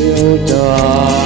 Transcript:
chiều trời